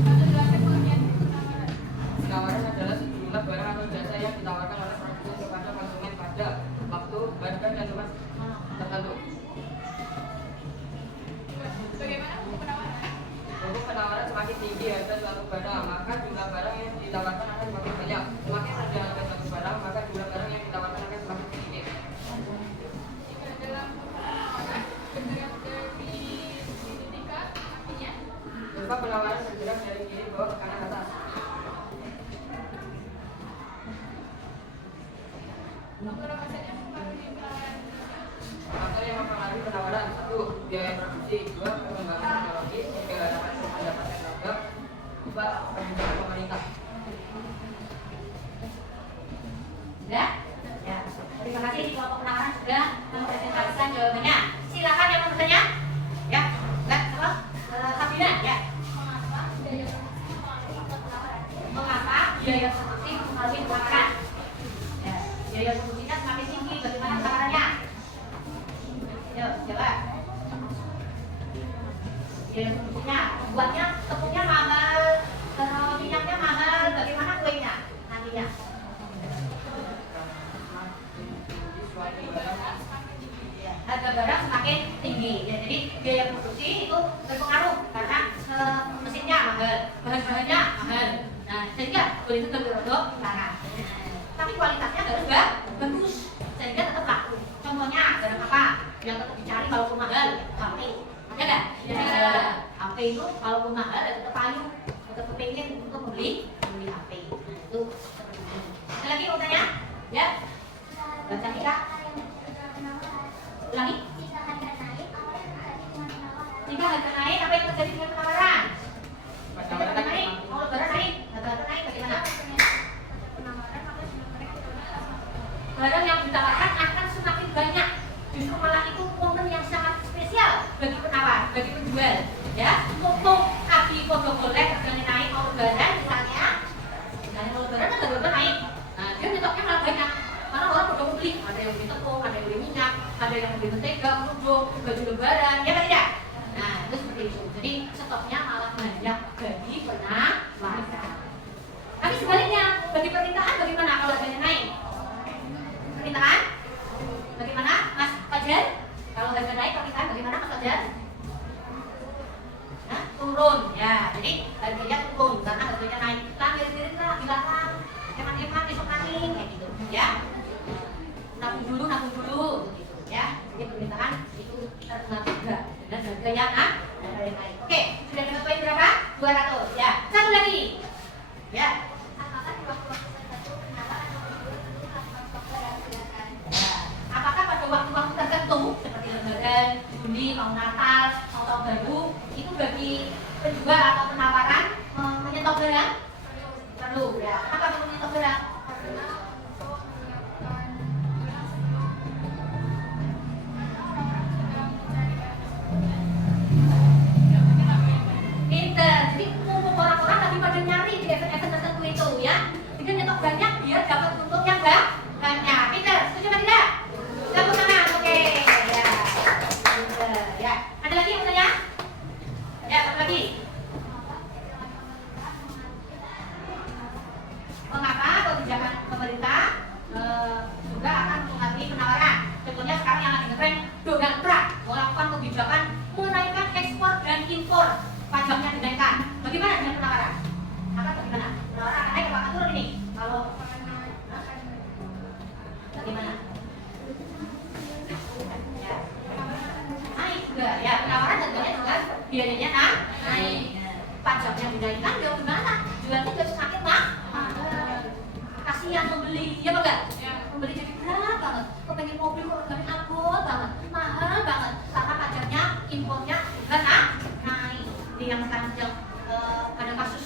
Satu jelaskan pengertian penawaran. Penawaran adalah sejumlah barang atau jasa yang ditawarkan oleh produsen kepada konsumen pada waktu, harga, dan tempat tertentu. Bagaimana hukum penawaran? Untuk penawaran semakin tinggi harga suatu barang, maka jumlah barang yang ditawarkan akan semakin banyak. Semakin rendah harga suatu barang, maka jumlah barang yang ditawarkan akan semakin sedikit. Jika dalam penawaran bergerak dari sisi tingkat, artinya Berupa penawaran bergerak dari kiri bawah ke kanan atas. faktor apa saja mempengaruhi penawaran? Faktor yang mempengaruhi penawaran: 1. Biaya produksi, 2. Perkembangan teknologi, 3. Harapan mendapatkan harga, 4. Kebijakan pemerintah. Sudah? Ya. Terima kasih di kelompok penawaran sudah mempresentasikan jawabannya. Silakan yang mau bertanya. Ya. Enggak, apa? Sabina, ya. Mengapa biaya produksi mempengaruhi penawaran? Mengapa biaya produksi mempengaruhi penawaran? Ya. Biaya produksinya semakin tinggi, bagaimana penawarannya? Yuk, coba. Biaya produksinya, buatnya tepungnya mahal, minyaknya mahal, bagaimana kuenya nantinya? Ya, harga barang semakin tinggi. Ya, jadi biaya produksi itu berpengaruh karena mesinnya mahal, bahan-bahannya mahal. Nah, sehingga kulit itu tergeruduk parah. Tapi kualitasnya harus bagus sehingga tetap laku. Contohnya barang apa yang tetap dicari walaupun mahal? HP. Ya nggak? Ya. HP itu walaupun mahal ya tetap payu, tetap kepingin untuk beli HP. Nah, itu seperti itu. Ada lagi mau tanya? Ya. Baca kita. Ulangi. Jika harga naik, apa yang terjadi dengan penawaran? Jika harga naik, apa yang terjadi dengan penawaran? Pada Harga naik, mau lebaran naik, harga naik bagaimana? Penawaran maka jumlah mereka tidak Barang yang ditawarkan akan semakin banyak. Justru malah itu momen yang sangat spesial bagi penawar, bagi penjual. Ya, mumpung abi podo golek harganya naik mau lebaran misalnya mau lebaran kan harga naik. Nah, dia nyetoknya malah banyak. Karena orang pada beli, ada yang beli tepung, ada yang beli minyak, ada yang beli mentega, kerupuk, baju lebaran, ya kan tidak? Nah, itu seperti itu. Jadi stoknya malah banyak bagi penawaran. Tapi sebaliknya, bagi permintaan bagaimana kalau harganya naik? Permintaan? Bagaimana, Mas Fajar? Kalau harga naik permintaan bagaimana, Mas Fajar? Nah, turun, ya. Jadi harganya turun karena harganya naik. Irit-irit lah, dilarang. Hemat-hemat, besok naik, kayak gitu, ya. Nabung dulu, begitu, ya. Jadi permintaan itu tertentu. ya? Perlu ya. Kenapa perlu nyetok barang? Karena untuk menyiapkan barang sebelum orang-orang sedang mencari barang. Pinter. Jadi mumpung orang-orang lagi pada nyari di event-event tertentu itu ya. Jadi nyetok banyak biar dapat untung yang banyak. Pinter. Setuju apa tidak? Tepuk tangan. Oke. Ya. Pinter. Ya. Ada lagi yang bertanya? Ya, satu lagi. Mengapa kebijakan pemerintah juga akan mengalami penawaran? Contohnya sekarang yang lagi ngetren Donald Trump melakukan kebijakan menaikkan ekspor dan impor, pajaknya dinaikkan. Bagaimana dengan penawaran? Akan bagaimana? Penawaran akan naik atau akan turun ini? Kalau bagaimana? Ya. Naik juga. Ya, penawaran harganya juga biayanya naik. Pajaknya dinaikkan, ya gimana? Jualnya juga semakin mahal. Kasihan pembeli, ya enggak? Pembeli jadi berat banget. Kepengen mobil kok harganya abot banget, mahal banget. Karena pajaknya, impornya juga naik. Ini yang sekarang sedang ada kasus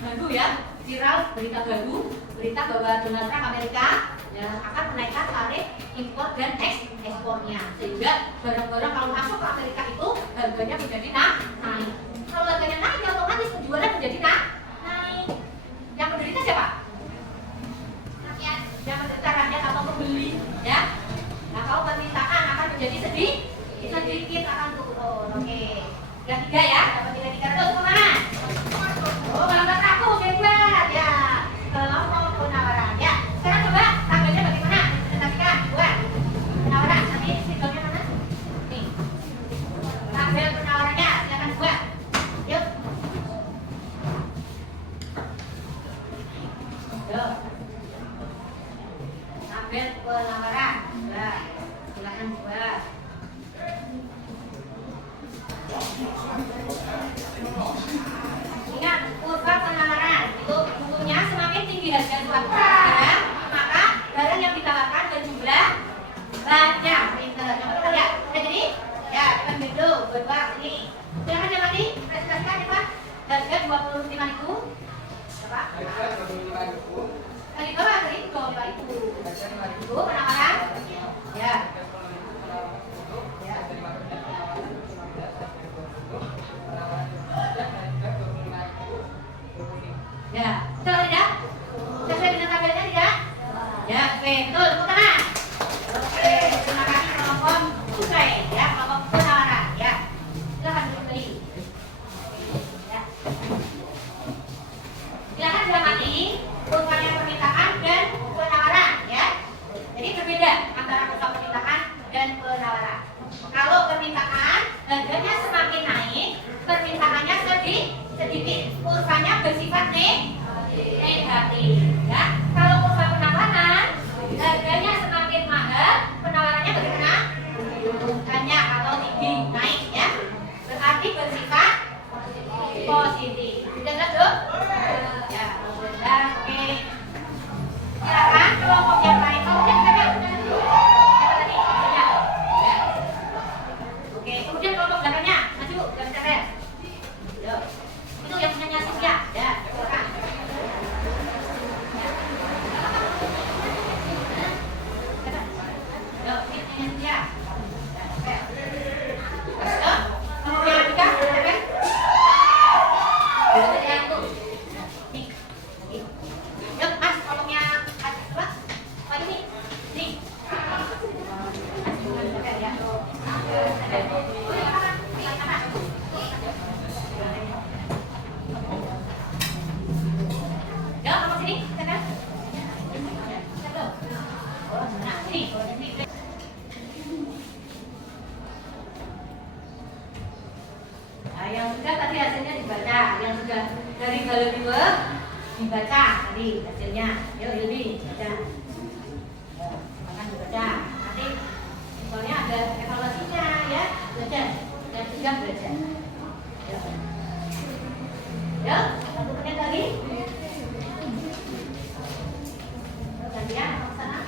baru ya, viral berita baru, berita bahwa Donald Trump Amerika ya, akan menaikkan tarif impor dan ekspornya, sehingga barang-barang kalau masuk ke Amerika itu harganya menjadi naik. Kalau harganya naik, ya otomatis penjualan menjadi naik. Yang menderita siapa? Rakyat. Yang menderita rakyat atau pembeli, ya. Nah, kalau permintaan akan menjadi sedikit akan turun. Oke. Yang tiga ya, dapat tiga terus kemana? Oh, gambar aku hebat ya. Kelompok penawaran ya. Sekarang coba tabelnya bagaimana? Presentasikan buat penawaran. Tapi sigelnya mana? Nih. Tabel penawarannya silakan buat. Yuk. Yuk. Tabel penawaran. Nah, silakan buat. Ingat, kurva penawaran itu untungnya semakin tinggi harga suatu barang, maka barang yang ditawarkan berjumlah banyak. Pinter, coba lihat. Jadi, ya, kita dulu berdua ini. Silakan yang lagi presentasikan ya Pak. Harga 25.000. Coba. Harga 25.000. Tadi bawah tadi 25.000. Penawaran. Ya. Ya, betul tidak? Sesuai dengan tabelnya tidak? Ya, oke, betul, tepuk tangan. Oke, terima kasih kelompok usai, ya, kelompok penawaran, ya. Silakan duduk kembali. Ya. Silakan diamati kurvanya permintaan dan penawaran, ya. Jadi berbeda antara kurva permintaan dan penawaran. Kalau permintaan harganya semakin naik, permintaannya sedikit, kurvanya bersifat negatif, ya. Kalau kurva penawaran harganya semakin mahal, penawarannya bagaimana? Banyak atau tinggi, naik, ya. Berarti bersifat positif. Sudah jelas, Dok? Ya, sudah. Oke. Silakan kelompok yang lain. Kemudian siapa tadi? Ya. Oke, kemudian kelompok belakangnya maju dan cari. Yuk. Itu yang punya SIM ya. Ya, silakan. Yuk, ini punya SIM ya. Ya, yuk. Kelompok yang ketiga, oke. Kelompok yang itu. Nih. Nih. Yuk, Mas, kelompoknya apa? Pak ini. Nih. Oke, ya. Ya, kamu sini, silakan. Nah, sini. Nah, yang sudah tadi hasilnya dibaca, yang sudah dari galeri web dibaca tadi hasilnya. Yuk, Yudi, baca. Akan dibaca. Nanti soalnya ada evaluasinya ya, belajar. Dan sudah belajar. Yuk, 1 menit lagi. Gantian ke sana.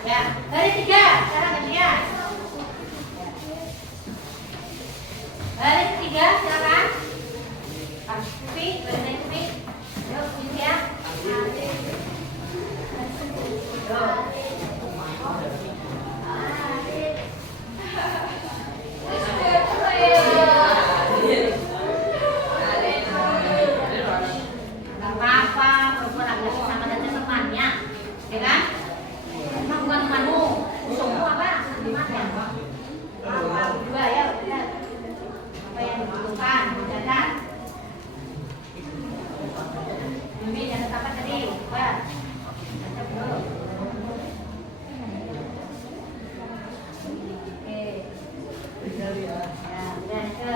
Ya, baris 3, sekarang gantian. Baris 3, silakan. Pak Kupi, baris Kupi. Yuk, ini ya. Gak apa-apa, perempuan laki-laki sama saja temannya, ya kan? Emang bukan temanmu, musuhmu apa? Temannya. Apa dua ya, benar. Apa yang dibutuhkan, mencatat. Ini yang apa tadi? Buat. Catat dulu. Oke. Ya, udah ke.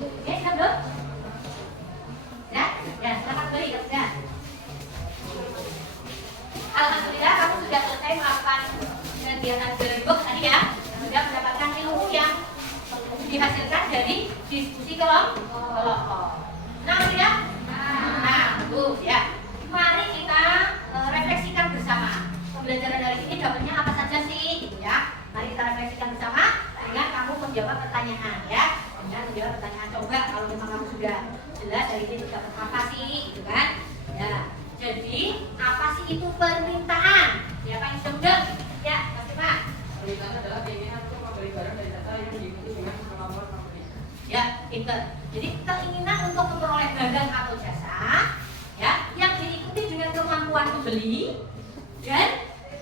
Oke, sambut. Ya, ya, selamat beri, ya. Alhamdulillah kamu sudah selesai melakukan kegiatan berbox tadi ya, sudah mendapatkan ilmu yang dihasilkan dari diskusi kelompok. Nah, ya. Nah, bagus ya. Mari kita refleksikan bersama. Pembelajaran hari ini dapatnya apa saja sih, gitu ya. Mari kita refleksikan bersama dengan kamu menjawab pertanyaan ya. Dengan menjawab pertanyaan, coba kalau memang kamu sudah jelas hari ini dapat apa sih, gitu kan? Ya. Jadi, apa sih itu permintaan? Siapa yang sudah? Ya, pasti Pak. Permintaan adalah keinginan untuk membeli barang dari data yang diikuti dengan kemampuan pembeli. Ya, pinter. Jadi keinginan untuk memperoleh barang atau jasa, ya, yang diikuti dengan kemampuan membeli dan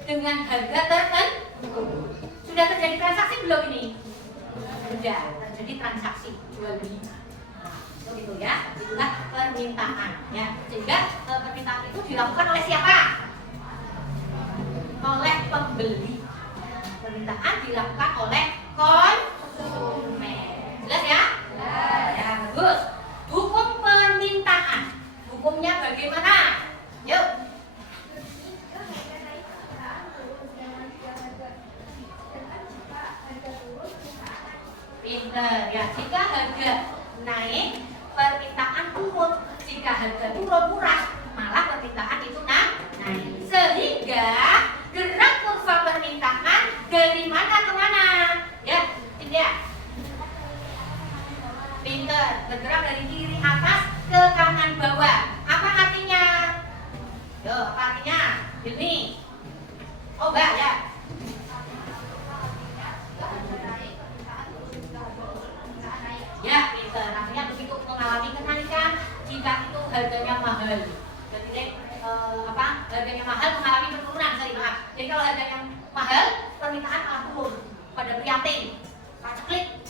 dengan harga tertentu. Sudah terjadi transaksi belum ini? Sudah terjadi transaksi jual beli. Nah, itu gitu ya. Itulah permintaan. Ya, sehingga permintaan itu dilakukan oleh siapa? Oleh pembeli. Permintaan dilakukan oleh konsumen. Jelas ya? Ya, bagus. Hukum permintaan. Hukumnya bagaimana? Yuk. Pinter ya. Jika harga naik, permintaan turun. Jika harga turun murah, malah permintaan itu naik. Sehingga gerak kurva permintaan dari mana ke mana? Ya, ini ya. Pinter, bergerak dari kiri atas ke kanan bawah. Apa artinya? Yo, apa artinya? Ini. Oh, enggak ya. Ya, pinter. Artinya begitu mengalami kenaikan jika itu harganya mahal. Jadi harganya mahal mengalami penurunan. Sorry, maaf. Jadi kalau harganya mahal, permintaan malah turun pada prihatin. Paceklik.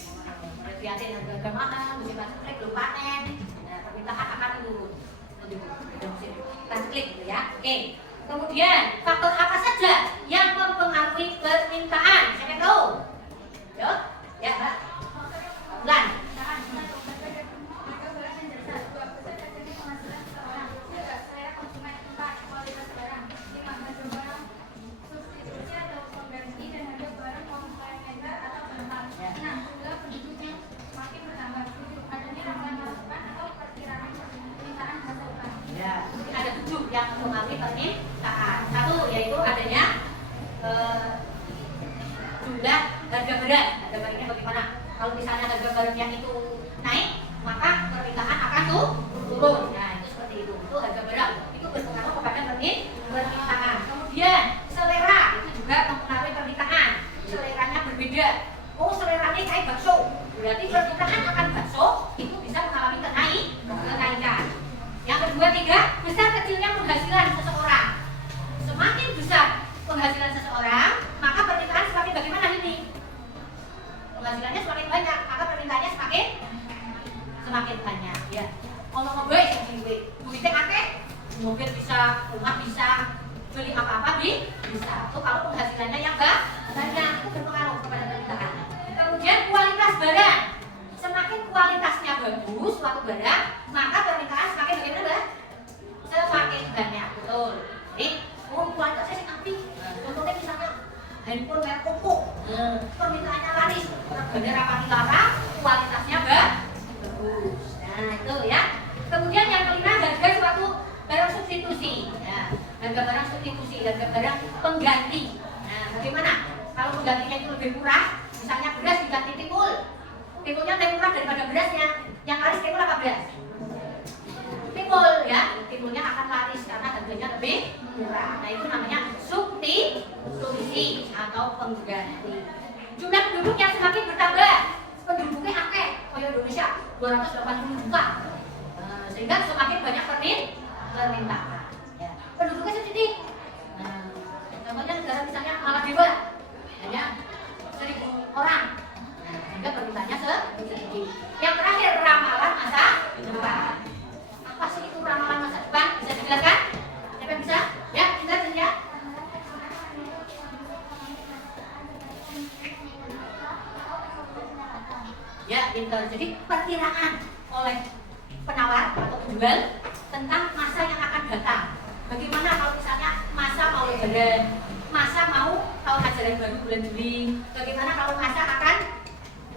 Prihatin harga mahal, musim paceklik belum panen. Nah, permintaan akan menurun. Paceklik gitu ya. Oke. Kemudian faktor apa saja yang mempengaruhi permintaan? Siapa yang tahu? Yo, ya, Mbak. Bulan. Ya, ada 7 yang mempengaruhi permintaan. Satu yaitu adanya jumlah harga barang. Harga barangnya bagaimana? Kalau misalnya harga barangnya itu naik, maka permintaan akan turun. Nah, itu seperti itu. Itu harga barang. Itu berpengaruh kepada permintaan. Kemudian selera itu juga mempengaruhi permintaan. Seleranya berbeda. Oh, seleranya kayak bakso. Berarti permintaan akan bakso itu bisa mengalami kenaikan. Yang kedua, besar kecilnya penghasilan seseorang. Semakin besar penghasilan seseorang, maka permintaan semakin bagaimana ini? Penghasilannya semakin banyak. kualitasnya bagus suatu barang, maka permintaan semakin bagaimana, Mbak? Semakin banyak, betul. Jadi, kualitasnya sih api. Contohnya misalnya handphone merek Oppo, permintaannya laris, regane rapati larang, kualitasnya bagus. Nah itu ya. Kemudian yang kelima, harga suatu barang substitusi. Ya, harga barang substitusi, harga barang pengganti. Nah, bagaimana? Kalau penggantinya itu lebih murah, misalnya beras diganti timbul, timbulnya lebih murah daripada berasnya. Yang laris timbul apa beras? Timbul ya, timbulnya akan laris karena harganya lebih murah. Nah itu namanya substitusi atau pengganti. Jumlah penduduk yang semakin bertambah, penduduknya akeh, kayak Indonesia 280 juta, sehingga semakin banyak permintaan. Ya. Penduduknya sedikit. Contohnya negara misalnya Maldives hanya 1.000 orang, sehingga permintaannya sedikit. Yang terakhir, ramalan masa depan. Apa sih itu ramalan masa depan? Bisa dijelaskan? Siapa yang bisa? Ya, kita saja. Ya, pintar. Jadi perkiraan oleh penawar atau penjual tentang masa yang akan datang. Bagaimana kalau misalnya masa mau lebaran, masa mau tahun ajaran baru bulan Juli, bagaimana kalau masa akan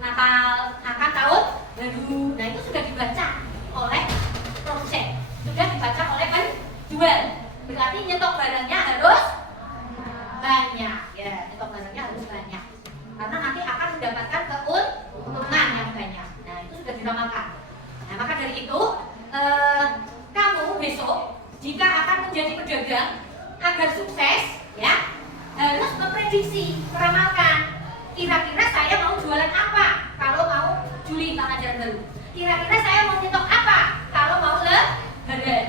Natal, akan tahun baru. Nah itu sudah dibaca oleh produsen, sudah dibaca oleh penjual. Berarti nyetok barangnya harus banyak, ya nyetok barangnya harus banyak. Karena nanti akan mendapatkan keuntungan yang banyak. Nah itu sudah diramalkan. Nah maka dari itu kamu besok jika akan menjadi pedagang agar sukses, ya harus memprediksi, meramalkan. Kira-kira saya mau jualan apa kalau mau Juli tahun ajaran baru? Kira-kira saya mau nyetok apa kalau mau lebaran?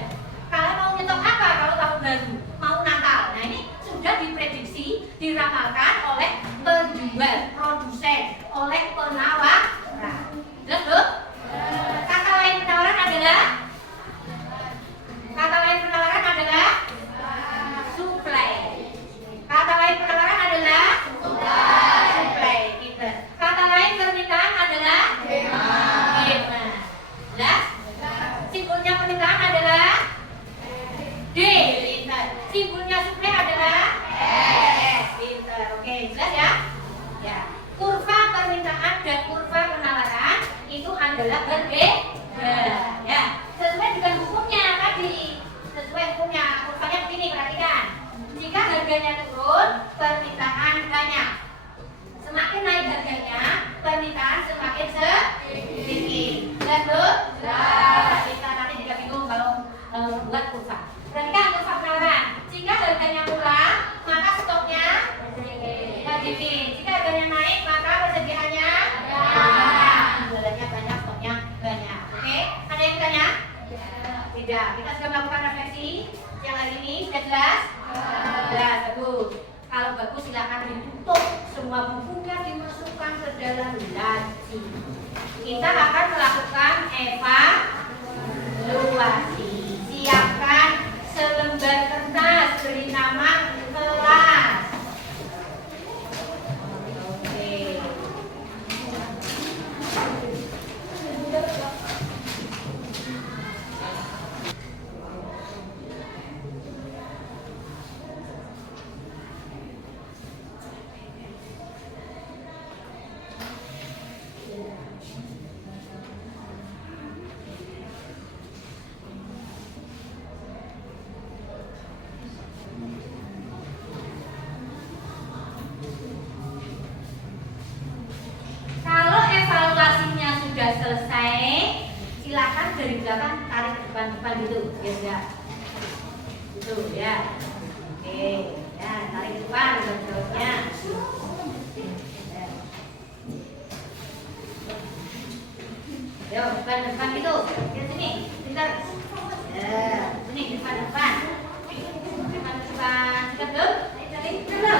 Kalau mau nyetok apa kalau tahun baru? Mau Natal? Nah ini sudah diprediksi, diramalkan oleh penjual, produsen, oleh penawar. Jelas belum? Kata lain penawaran adalah supply. Kata lain penawaran adalah supply. Gitu. Kata lain permintaan adalah demand. Jelas? Simpulnya permintaan adalah D. Pinter. Simpulnya supply adalah S. Pinter. Oke, jelas ya? Ya. Kurva permintaan dan kurva penawaran itu adalah berbeda. Ya. Sesuai dengan hukumnya tadi. Sesuai hukumnya. Kurvanya begini, perhatikan. Jika harganya turun, permintaan banyak. Semakin naik harganya, permintaan semakin sedikit. Jelas belum? Jelas. Kita nanti tidak bingung kalau buat kurva. Perhatikan kurva penawaran. Jika harganya murah, maka stoknya sedikit. Jika harganya naik, maka persediaannya banyak. Jualannya banyak, stoknya banyak. Oke? Ada yang tanya? Tidak. Kita sudah melakukan refleksi yang hari ini. Sudah jelas? Jelas. Bagus. Kalau bagus silakan ditutup. Semua bukunya dimasukkan ke dalam laci. Kita akan melakukan evaluasi. Siapkan selembar kertas beri nama kelas. Oke. Kalau evaluasinya sudah selesai, silakan dari belakang tarik ke depan gitu, ya enggak? Gitu ya. Oke, ya tarik ke depan jauh-jauhnya. Yo, depan gitu. Di sini, pintar. Ya, sini depan. Depan. Siap belum? Ya, ditukar.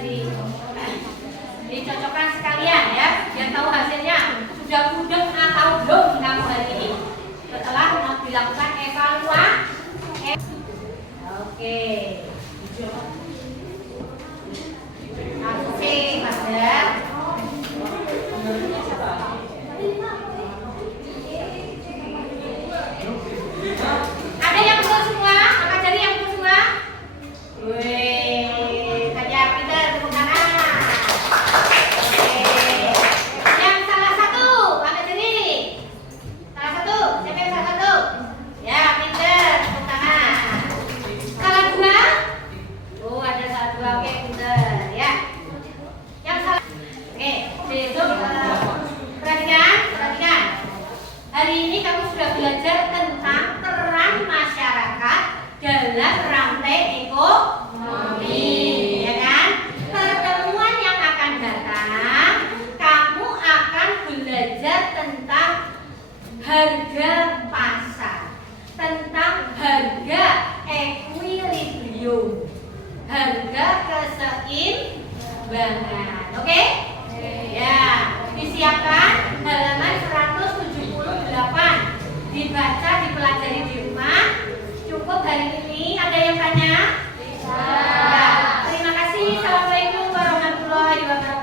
Ini. Dicocokkan sekalian ya, biar tahu hasilnya sudah mudeng atau belum kamu hari ini kamu sudah belajar tentang peran masyarakat dalam rantai ekonomi, ya kan? Pertemuan yang akan datang, kamu akan belajar tentang harga pasar, tentang harga equilibrium, harga keseimbangan. Oke? Ya, disiapkan halaman 178. Dibaca, dipelajari di rumah. Cukup hari ini. Ada yang tanya? Bisa. Ya. Terima kasih. Assalamualaikum warahmatullahi wabarakatuh.